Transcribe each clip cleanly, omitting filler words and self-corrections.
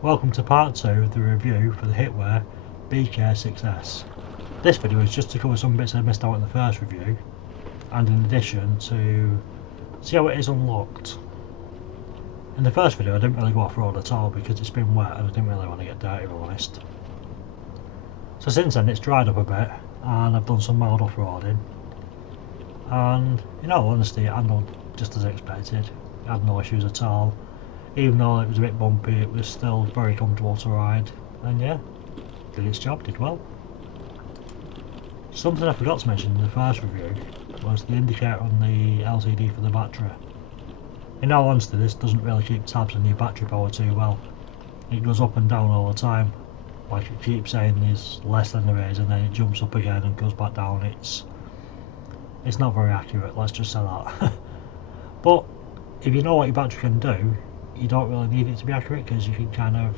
Welcome to part 2 of the review for the HITWAY BK6S. This video is just to cover some bits I missed out in the first review, and in addition to see how it is unlocked. In the first video I didn't really go off-road at all because it's been wet and I didn't really want to get dirty, to be honest. So since then it's dried up a bit and I've done some mild off-roading, and in all honesty it handled just as expected. I had no issues at all. Even though it was a bit bumpy, it was still very comfortable to ride, and yeah, did its job, did well. Something I forgot to mention in the first review was the indicator on the LCD for the battery. In all honesty, this doesn't really keep tabs on your battery power too well. It goes up and down all the time, like it keeps saying there's less than there is, and then it jumps up again and goes back down. It's not very accurate, let's just say that. But if you know what your battery can do, you don't really need it to be accurate because you can kind of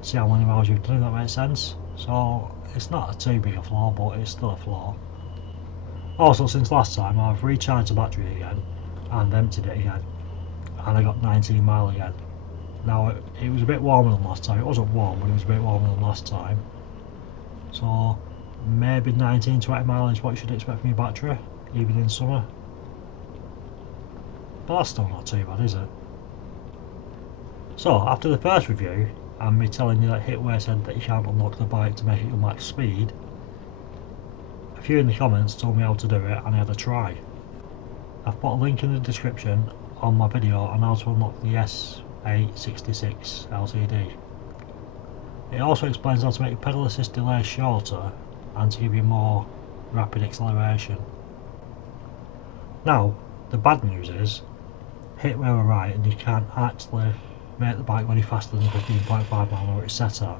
see how many miles you've done, if that makes sense. So it's not too big a flaw, but it's still a flaw. Also, since last time I've recharged the battery again and emptied it again, and I got 19 mile again. Now it was a bit warmer than last time. It wasn't warm, but it was a bit warmer than last time. So maybe 19-20 mile is what you should expect from your battery, even in summer. But that's still not too bad, is it? So, after the first review, and me telling you that HITWAY said that you can't unlock the bike to make it your max speed, a few in the comments told me how to do it and I had a try. I've put a link in the description on my video on how to unlock the S866 LCD. It also explains how to make your pedal assist delay shorter and to give you more rapid acceleration. Now, the bad news is, HITWAY were right and you can't actually make the bike any faster than 15.5 mile an hour it's set at.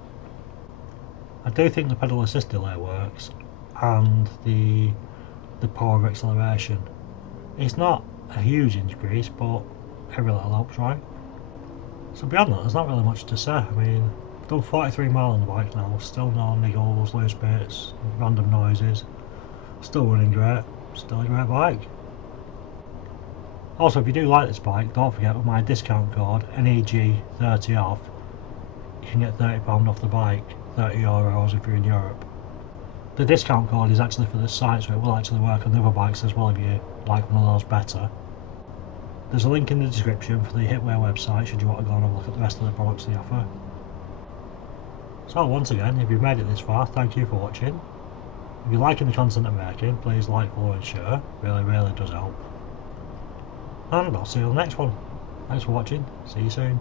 I do think the pedal assist delay works and the power of acceleration. It's not a huge increase, but every little helps, right? So beyond that, there's not really much to say. I mean, I've done 43 mile on the bike now, still no niggles, loose bits, random noises, still running great, still a great bike. Also, if you do like this bike, don't forget with my discount code NEG30OFF, you can get £30 off the bike, €30 if you're in Europe. The discount code is actually for the site, so it will actually work on other bikes as well if you like one of those better. There's a link in the description for the HITWAY website should you want to go and have a look at the rest of the products they offer. So once again, if you've made it this far, thank you for watching. If you're liking the content I'm making, please like, follow and share, really does help. And I'll see you on the next one. Thanks for watching, see you soon.